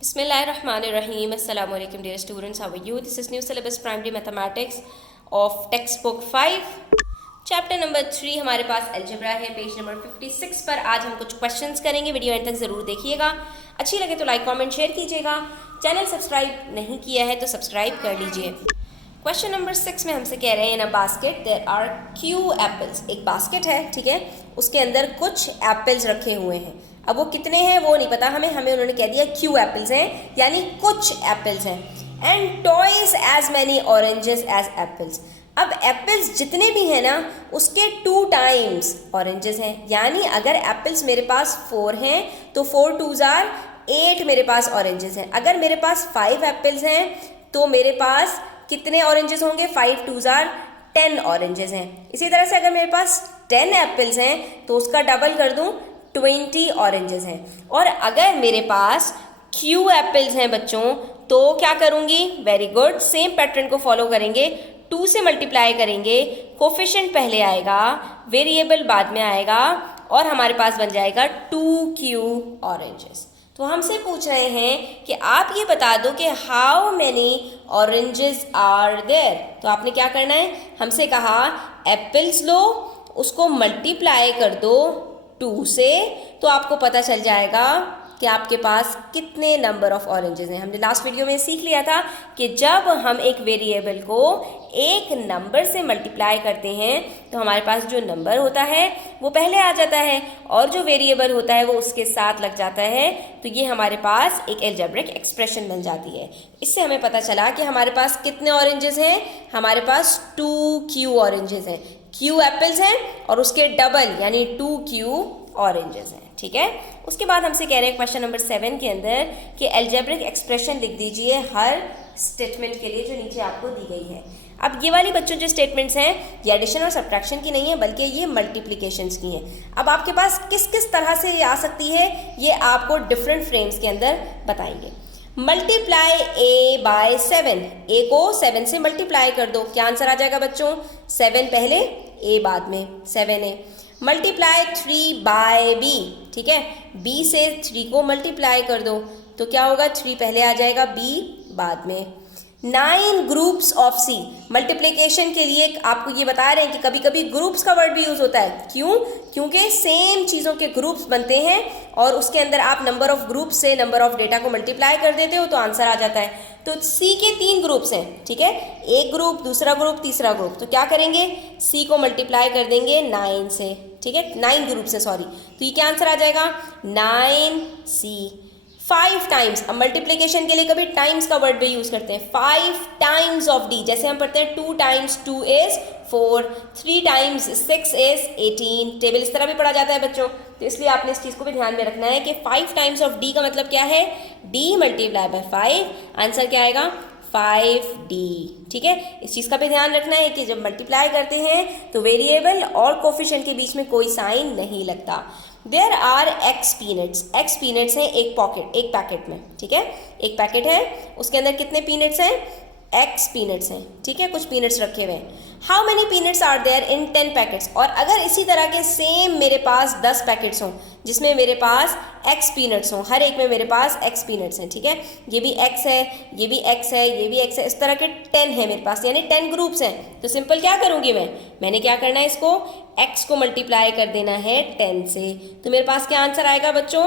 Bismillahirrahmanirrahim. Assalamu alaikum dear students. How are you? This is new syllabus primary mathematics of textbook 5. Chapter number 3 हमारे पास algebra है। Page number 56 पर आज हम कुछ questions करेंगे। Video and तक ज़रूर देखिएगा। अच्छी लगे तो लाइक कमेंट शेयर कीजिएगा। चैनल सब्सक्राइब नहीं किया है तो सब्सक्राइब कर लीजिए। क्वेश्चन नंबर 6 में हमसे कह रहे हैं in a basket there are q apples. एक बास्केट है, ठीक है, उसके अंदर कुछ एप्पल्स रखे हुए हैं। अब वो कितने हैं वो नहीं पता हमें उन्होंने कह दिया क्यू एप्पल्स हैं, यानी कुछ एप्पल्स हैं। And twice as many oranges as apples. अब एप्पल्स जितने भी हैं ना उसके 2 टाइम्स ऑरेंजेस हैं, यानी अगर एप्पल्स मेरे पास 4 हैं तो 4 2s आर 8 मेरे पास ऑरेंजेस हैं। अगर मेरे पास 5 एप्पल्स हैं तो मेरे पास कितने ऑरेंजेस होंगे? 5 2s आर 10 ऑरेंजेस हैं। इसी तरह से अगर मेरे पास 10 एप्पल्स हैं तो उसका डबल कर दूं 20 ऑरेंजेस हैं। और अगर मेरे पास क्यू एप्पल्स हैं बच्चों तो क्या करूंगी? वेरी गुड, सेम पैटर्न को फॉलो करेंगे। 2 से मल्टीप्लाई करेंगे, कोफिशिएंट पहले आएगा, वेरिएबल बाद में आएगा और हमारे पास बन जाएगा 2Q ऑरेंजेस। तो हमसे पूछ रहे हैं कि आप ये बता दो कि how many oranges are there. तो आपने क्या करना है, हमसे कहा एप्पल्स लो, उसको मल्टीप्लाई कर दो 2 से, तो आपको पता चल जाएगा कि आपके पास कितने नंबर ऑफ ऑरेंजेस हैं। हमने लास्ट वीडियो में सीख लिया था कि जब हम एक वेरिएबल को एक नंबर से मल्टीप्लाई करते हैं तो हमारे पास जो नंबर होता है वो पहले आ जाता है और जो वेरिएबल होता है वो उसके साथ लग जाता है। तो ये हमारे पास एक अलजेब्रिक एक्सप्रेशन बन जाती है। इससे हमें पता चला कि हमारे पास कितने ऑरेंजेस हैं। हमारे पास 2Q ऑरेंजेस हैं। Q एप्पल्स हैं और उसके डबल यानी 2Q ऑरेंजेस हैं, ठीक है। उसके बाद हमसे कह रहे हैं क्वेश्चन नंबर 7 के अंदर कि अलजेब्रिक एक्सप्रेशन लिख दीजिए हर स्टेटमेंट के लिए जो नीचे आपको दी गई है। अब ये वाली बच्चों जो स्टेटमेंट्स हैं ये एडिशन और सब्ट्रैक्शन की नहीं है बल्कि ये मल्टीप्लिकेशंस की हैं। अब आपके पास किस किस तरह से ये आ सकती है ये आपको डिफरेंट फ्रेम्स के अंदर बताएंगे। मल्टीप्लाई A बाय 7, A को 7 से मल्टीप्लाई कर दो, क्या आंसर आ जाएगा बच्चों? 7 पहले A बाद में 7A। मल्टीप्लाई 3 बाय B, ठीक है, B से 3 को मल्टीप्लाई कर दो तो क्या होगा? 3 पहले आ जाएगा, B बाद में। 9 ग्रुप्स ऑफ C। मल्टीप्लिकेशन के लिए आपको ये बता रहे हैं कि कभी कभी ग्रुप्स का वर्ड भी यूज होता है। क्यों? क्योंकि सेम चीज़ों के ग्रुप्स बनते हैं और उसके अंदर आप नंबर ऑफ ग्रुप से नंबर ऑफ डेटा को मल्टीप्लाई कर देते हो तो आंसर आ जाता है। तो C के 3 ग्रुप्स हैं, ठीक है, एक ग्रुप, दूसरा ग्रुप, तीसरा ग्रुप। तो क्या करेंगे? C को मल्टीप्लाई कर देंगे 9 से, ठीक है, 9 ग्रुप से, सॉरी। तो ये क्या आंसर आ जाएगा? 9C। 5 टाइम्स। अब मल्टीप्लिकेशन के लिए कभी टाइम्स का वर्ड भी यूज करते हैं। 5 टाइम्स ऑफ D, जैसे हम पढ़ते हैं 2 times 2 is 4, 3 times 6 is 18। Table इस तरह भी पढ़ा जाता है बच्चों, तो इसलिए आपने इस चीज़ को भी ध्यान में रखना है कि 5 टाइम्स ऑफ D का मतलब क्या है? D मल्टीप्लाई बाय 5, आंसर क्या आएगा? 5D, ठीक है। इस चीज़ का भी ध्यान रखना है कि जब मल्टीप्लाई करते हैं तो वेरिएबल और कोफिशिएंट के बीच में कोई साइन नहीं लगता। There are X peanuts. X peanuts हैं एक पैकेट में, ठीक है, एक पैकेट है, उसके अंदर कितने पीनट्स हैं? X पीनट्स हैं, ठीक है, कुछ पीनट्स रखे हुए हैं। How many peanuts are there in 10 packets. और अगर इसी तरह के सेम मेरे पास 10 पैकेट्स हों जिसमें मेरे पास X पीनट्स हों, हर एक में मेरे पास X पीनट्स हैं, ठीक है, ये भी X है, ये भी X है, ये भी X है, इस तरह के 10 है मेरे पास, यानी 10 ग्रुप्स हैं। तो सिंपल क्या करूँगी मैंने क्या करना है, इसको X को मल्टीप्लाई कर देना है 10 से। तो मेरे पास क्या आंसर आएगा बच्चों?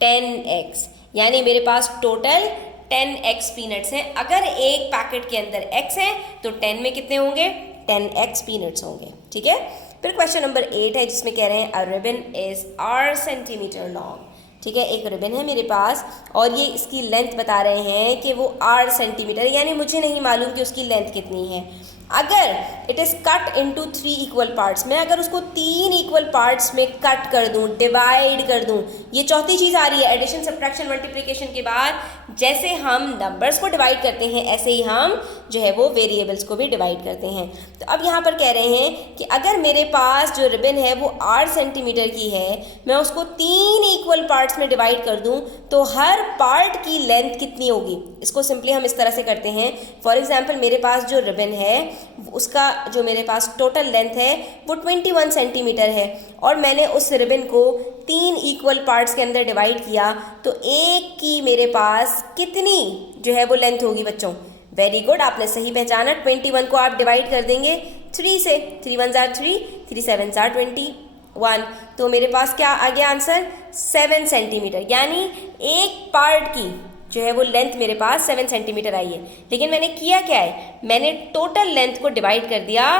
10X, यानी मेरे पास टोटल 10X पीनट्स हैं। अगर एक पैकेट के अंदर X है तो 10 में कितने होंगे? 10X पीनट्स होंगे, ठीक है। फिर क्वेश्चन नंबर 8 है जिसमें कह रहे हैं a ribbon is 8 centimetre long, ठीक है, एक रिबन है मेरे पास और ये इसकी लेंथ बता रहे हैं कि वो 8 सेंटीमीटर, यानी मुझे नहीं मालूम कि उसकी लेंथ कितनी है। अगर it is cut into 3 equal parts, मैं अगर उसको 3 इक्वल पार्ट्स में कट कर दूं, डिवाइड कर दूं, ये चौथी चीज़ आ रही है एडिशन सब्ट्रैक्शन मल्टीप्लिकेशन के बाद। जैसे हम नंबर्स को डिवाइड करते हैं ऐसे ही हम जो है वो वेरिएबल्स को भी डिवाइड करते हैं। तो अब यहाँ पर कह रहे हैं कि अगर मेरे पास जो रिबन है वो 8 सेंटीमीटर की है, मैं उसको 3 इक्वल पार्ट्स में डिवाइड कर दूं तो हर पार्ट की लेंथ कितनी होगी? इसको सिंपली हम इस तरह से करते हैं। फॉर एग्जाम्पल मेरे पास जो रिबन है उसका जो मेरे पास टोटल लेंथ है वो 21 सेंटीमीटर है और मैंने उस रिबन को 3 इक्वल पार्ट्स के अंदर डिवाइड किया तो एक की मेरे पास कितनी जो है वो लेंथ होगी बच्चों? वेरी गुड, आपने सही पहचाना। 21 को आप डिवाइड कर देंगे 3 से, 3 1 जार 3, 3 7 जार 21, तो मेरे पास क्या आ गया आंसर? 7 सेंटीमीटर। यानी एक पार्ट की जो है वो लेंथ मेरे पास 7 सेंटीमीटर आई है। लेकिन मैंने किया क्या है, मैंने टोटल लेंथ को डिवाइड कर दिया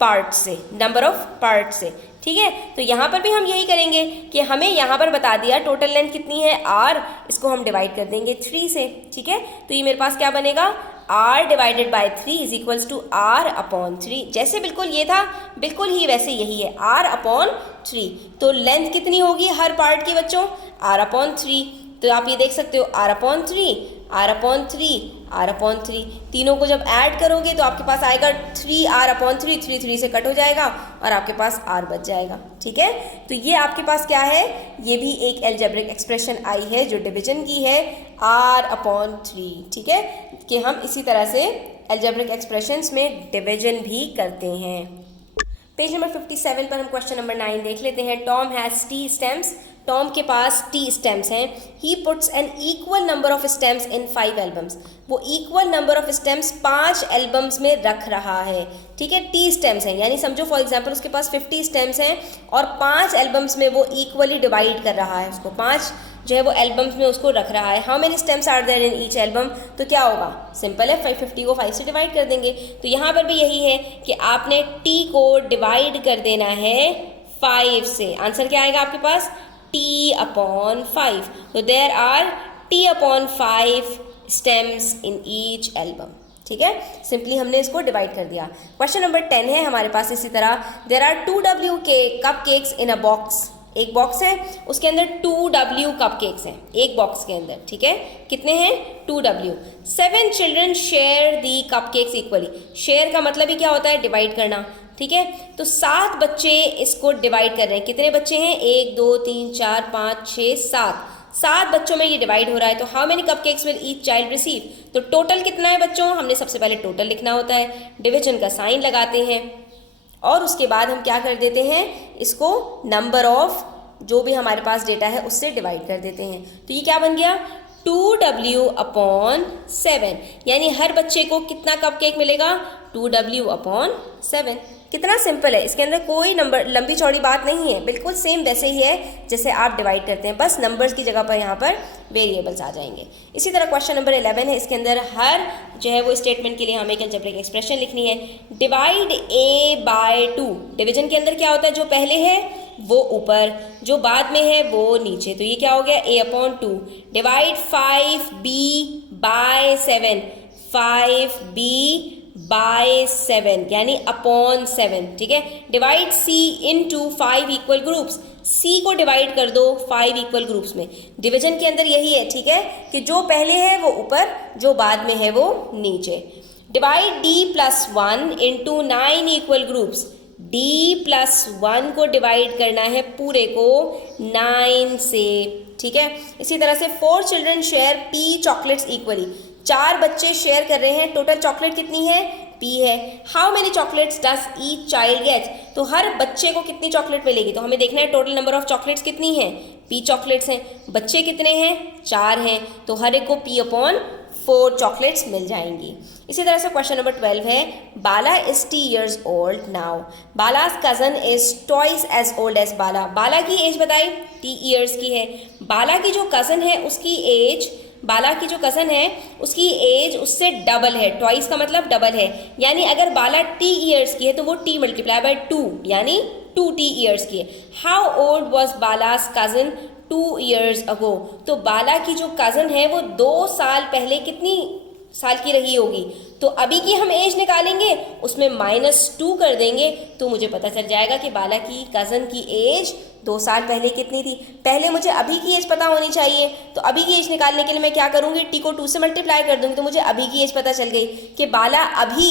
पार्ट से, नंबर ऑफ पार्ट से। ठीक है, तो यहाँ पर भी हम यही करेंगे कि हमें यहाँ पर बता दिया टोटल लेंथ कितनी है r, इसको हम डिवाइड कर देंगे 3 से। ठीक है, तो ये मेरे पास क्या बनेगा, r divided by 3 is equals to r upon 3। जैसे बिल्कुल ये था बिल्कुल ही वैसे यही है, r अपॉन 3। तो लेंथ कितनी होगी हर पार्ट की बच्चों? r upon 3। तो आप ये देख सकते हो r upon 3, r upon 3, r upon 3, तीनों को जब ऐड करोगे तो आपके पास आएगा 3r अपॉन 3, 3 3 से कट हो जाएगा और आपके पास r बच जाएगा। ठीक है, तो ये आपके पास क्या है, ये भी एक एल्जेब्रिक एक्सप्रेशन आई है जो डिवीजन की है, r अपॉन 3। ठीक है, कि हम इसी तरह से एल्जेब्रिक एक्सप्रेशंस में डिवीजन भी करते हैं। पेज नंबर 57 पर हम क्वेश्चन नंबर 9 देख लेते हैं। Tom has t stamps, Tom के पास टी स्टेम्स हैं। He puts an equal number of stamps in 5 albums, वो equal number of stamps 5 albums में रख रहा है। ठीक है, टी स्टेम्स हैं, यानी समझो फॉर एग्जांपल उसके पास 50 स्टेम्स हैं और 5 एल्बम्स में वो इक्वली डिवाइड कर रहा है उसको, 5 जो है वो एल्बम्स में उसको रख रहा है। How many stems are there in each album? तो क्या होगा, सिंपल है, 50 को 5 से डिवाइड कर देंगे। तो यहाँ पर भी यही है कि आपने टी को डिवाइड कर देना है 5 से। आंसर क्या आएगा आपके पास? t upon 5। तो there are t upon 5 stems in each album. ठीक है, सिंपली हमने इसको डिवाइड कर दिया। क्वेश्चन नंबर 10 है हमारे पास इसी तरह, there are 2W cupcakes in a box. एक बॉक्स है उसके अंदर 2W कप केक्स हैं, एक बॉक्स के अंदर। ठीक है, कितने हैं? 2W। 7 चिल्ड्रन शेयर दी कप केक्स इक्वली। शेयर का मतलब ही क्या होता है? डिवाइड करना। ठीक है, तो 7 बच्चे इसको डिवाइड कर रहे हैं। कितने बच्चे हैं? 1 2 3 4 5 6 7, 7 बच्चों में ये डिवाइड हो रहा है। तो how many cup cakes will each child receive? तो टोटल कितना है बच्चों? हमने सबसे पहले टोटल लिखना होता है, डिवीजन का साइन लगाते हैं और उसके बाद हम क्या कर देते हैं, इसको नंबर ऑफ जो भी हमारे पास डेटा है उससे डिवाइड कर देते हैं। तो ये क्या बन गया? 2W अपॉन 7, यानी हर बच्चे को कितना कप केक मिलेगा? 2W upon 7। कितना सिंपल है, इसके अंदर कोई नंबर लंबी चौड़ी बात नहीं है, बिल्कुल सेम वैसे ही है जैसे आप डिवाइड करते हैं, बस नंबर्स की जगह पर यहाँ पर वेरिएबल्स आ जाएंगे। इसी तरह क्वेश्चन नंबर 11 है, इसके अंदर हर जो है वो स्टेटमेंट के लिए हमें एक अलजेब्रिक एक्सप्रेशन लिखनी है। Divide a bye 2। डिवीजन के अंदर क्या होता है, जो पहले है वो ऊपर, जो बाद में है वो नीचे। तो ये क्या हो गया? a upon 2। Divide 5b by 7, 5b by 7 यानी अपॉन 7। ठीक है, divide c into 5 equal groups. c को डिवाइड कर दो 5 इक्वल ग्रुप्स में। डिवीजन के अंदर यही है, ठीक है, कि जो पहले है वो ऊपर, जो बाद में है वो नीचे। Divide d plus 1 into 9 equal groups. d plus 1 को डिवाइड करना है पूरे को 9 से। ठीक है, इसी तरह से 4 children share p chocolates equally. 4 बच्चे शेयर कर रहे हैं, टोटल चॉकलेट कितनी है? p है। How many chocolates does each child gate? तो हर बच्चे को कितनी चॉकलेट मिलेगी? तो हमें देखना है टोटल नंबर ऑफ चॉकलेट्स कितनी है? p चॉकलेट्स हैं। बच्चे कितने हैं? 4 हैं, तो हर एक को p अपॉन 4 चॉकलेट्स मिल जाएंगी। इसी तरह से क्वेश्चन नंबर 12 है, Bala is 10 years old now. Bala's cousin is twice as old as Bala. Bala की एज बताई 10 years की है। बाला की जो कजन है उसकी एज, बाला की जो कज़न है उसकी एज उससे डबल है। ट्वाइस का मतलब डबल है, यानी अगर बाला t ईयर्स की है तो वो t मल्टीप्लाई बाय 2 यानी 2t ईयर्स की है। How old was बालास cousin 2 years अगो? तो बाला की जो कज़न है वो 2 साल पहले कितनी साल की रही होगी? तो अभी की हम एज निकालेंगे, उसमें -2 कर देंगे तो मुझे पता चल जाएगा कि बाला की कज़न की एज 2 साल पहले कितनी थी। पहले मुझे अभी की एज पता होनी चाहिए, तो अभी की एज निकालने के लिए मैं क्या करूँगी? टी को 2 से मल्टीप्लाई कर दूँगी, तो मुझे अभी की एज पता चल गई कि बाला अभी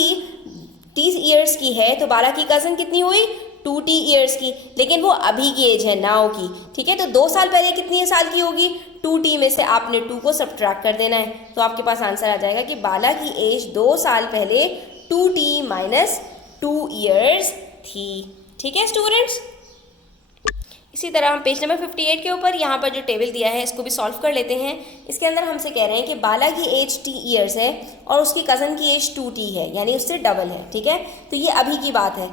30 ईयर्स की है, तो बाला की कज़न कितनी हुई? 2t ईयर्स की, लेकिन वो अभी की एज है, नाउ की। ठीक है, तो 2 साल पहले कितनी साल की होगी? 2t में से आपने 2 को सब्ट्रैक्ट कर देना है, तो आपके पास आंसर आ जाएगा कि बाला की एज 2 साल पहले 2t - 2 ईयर्स थी। ठीक है स्टूडेंट्स, इसी तरह हम पेज नंबर 58 के ऊपर यहाँ पर जो टेबल दिया है इसको भी सॉल्व कर लेते हैं। इसके अंदर हमसे कह रहे हैं कि बाला की एज t ईयर्स है और उसकी कज़न की एज 2t है, यानी उससे डबल है। ठीक है, तो ये अभी की बात है।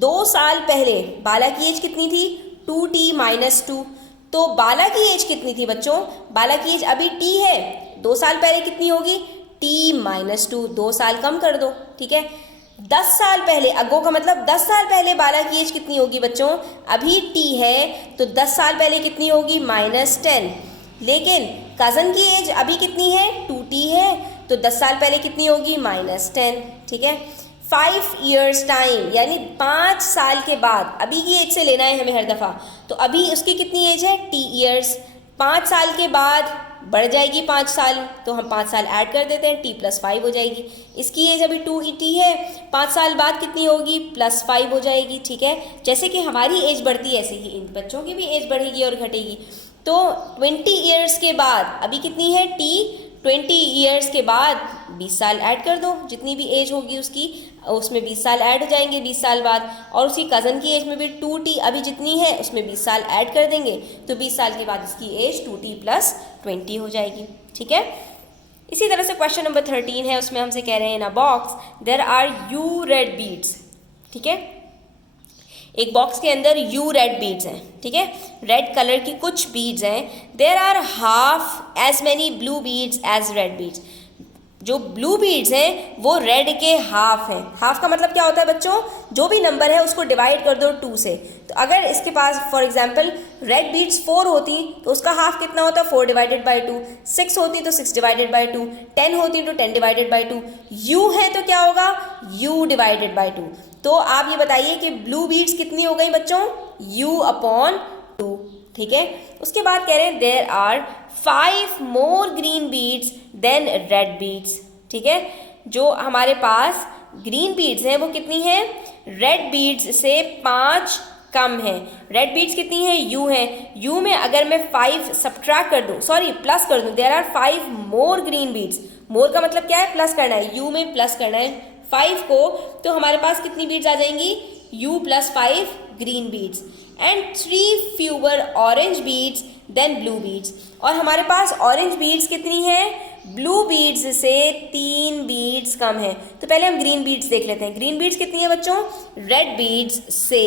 2 साल पहले बाला की एज कितनी थी? 2t minus 2। तो बाला की एज कितनी थी बच्चों? बाला की एज अभी t है, 2 साल पहले कितनी होगी? t माइनस 2, 2 साल कम कर दो। ठीक है, 10 साल पहले, अगो का मतलब 10 साल पहले बाला की एज कितनी होगी बच्चों? अभी t है तो 10 साल पहले कितनी होगी? -10। लेकिन कज़न की एज अभी कितनी है? 2t है, तो 10 साल पहले कितनी होगी? -10। ठीक है, 5 ईयर्स टाइम, यानी 5 साल के बाद, अभी की एज से लेना है हमें हर दफ़ा। तो अभी उसकी कितनी एज है? t years. 5 साल के बाद बढ़ जाएगी 5 साल, तो हम 5 साल ऐड कर देते हैं, t+5 हो जाएगी। इसकी एज अभी 2t है, 5 साल बाद कितनी होगी? +5 हो जाएगी। ठीक है, जैसे कि हमारी एज बढ़ती है ऐसे ही इन बच्चों की भी एज बढ़ेगी और घटेगी। तो 20 ईयर्स के बाद अभी कितनी है? t। 20 ईयर्स के बाद 20 साल ऐड कर दो, जितनी भी एज होगी उसकी, उसमें 20 साल ऐड हो जाएंगे 20 साल बाद। और उसकी कज़न की एज में भी 2t अभी जितनी है उसमें 20 साल ऐड कर देंगे, तो 20 साल के बाद इसकी एज 2t+20 हो जाएगी। ठीक है, इसी तरह से क्वेश्चन नंबर 13 है, उसमें हमसे कह रहे हैं in a box there are u red beads. ठीक है, एक बॉक्स के अंदर यू रेड बीड्स हैं। ठीक है, रेड कलर की कुछ बीड्स हैं। There are half as many blue beads as red beads. जो ब्लू बीड्स हैं वो रेड के हाफ हैं। हाफ का मतलब क्या होता है बच्चों? जो भी नंबर है उसको डिवाइड कर दो 2 से। तो अगर इसके पास फॉर एग्जांपल रेड बीड्स 4 होती तो उसका हाफ कितना होता? 4 डिवाइडेड बाई 2। 6 होती तो 6 डिवाइडेड बाई 2। 10 होती तो 10 डिवाइडेड बाई 2। यू है तो क्या होगा? u divided by 2। तो आप ये बताइए कि ब्लू बीड्स कितनी हो गई बच्चों? u/2। ठीक है, उसके बाद कह रहे हैं there are 5 more green beads than red beads. ठीक है, जो हमारे पास ग्रीन बीड्स हैं वो कितनी हैं? रेड बीड्स से 5 कम है। रेड बीड्स कितनी है? u है। u में अगर मैं 5 सब्ट्रैक्ट कर दूं, सॉरी प्लस कर दूं, there are 5 more green beads. More का मतलब क्या है? प्लस करना है, u में प्लस करना है 5 को, तो हमारे पास कितनी बीड्स आ जाएंगी? u+5 green beads and 3 fewer orange beads than blue beads. और हमारे पास ऑरेंज बीड्स कितनी है? ब्लू बीड्स से 3 बीड्स कम है। तो पहले हम ग्रीन बीड्स देख लेते हैं। ग्रीन बीड्स कितनी है बच्चों? रेड बीड्स से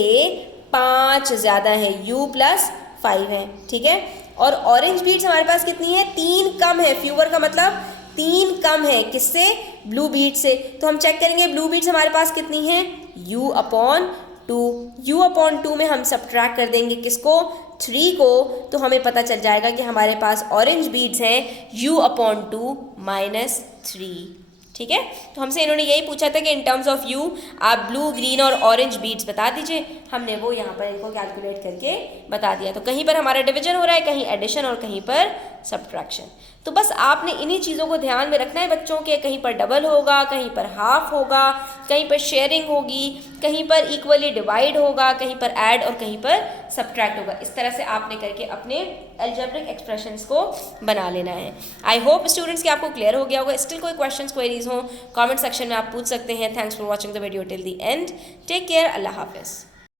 5 ज़्यादा है, u+5 है। ठीक है, और ऑरेंज बीड्स हमारे पास कितनी है? 3 कम है। फ्यूअर का मतलब 3 कम है, किससे? ब्लू बीड से। तो हम चेक करेंगे ब्लू बीड्स हमारे पास कितनी है? u/2। u/2 में हम सब्ट्रैक्ट कर देंगे किसको? 3 को, तो हमें पता चल जाएगा कि हमारे पास ऑरेंज बीड्स हैं u/2 -3। ठीक है, तो हमसे इन्होंने यही पूछा था कि इन टर्म्स ऑफ u आप ब्लू, ग्रीन और ऑरेंज बीड्स बता दीजिए। हमने वो यहाँ पर इनको कैलकुलेट करके बता दिया। तो कहीं पर हमारा डिवीजन हो रहा है, कहीं एडिशन और कहीं पर सब्ट्रैक्शन। तो बस आपने इन्हीं चीज़ों को ध्यान में रखना है बच्चों के, कहीं पर डबल होगा, कहीं पर हाफ होगा, कहीं पर शेयरिंग होगी, कहीं पर इक्वली डिवाइड होगा, कहीं पर ऐड और कहीं पर सब्ट्रैक्ट होगा। इस तरह से आपने करके अपने अलजेब्रिक एक्सप्रेशंस को बना लेना है। आई होप स्टूडेंट्स कि आपको क्लियर हो गया होगा। स्टिल कोई क्वेश्चंस क्वेरीज हो कमेंट सेक्शन में आप पूछ सकते हैं। Thanks for watching the video till the end. Take care, अल्लाह हाफिज़।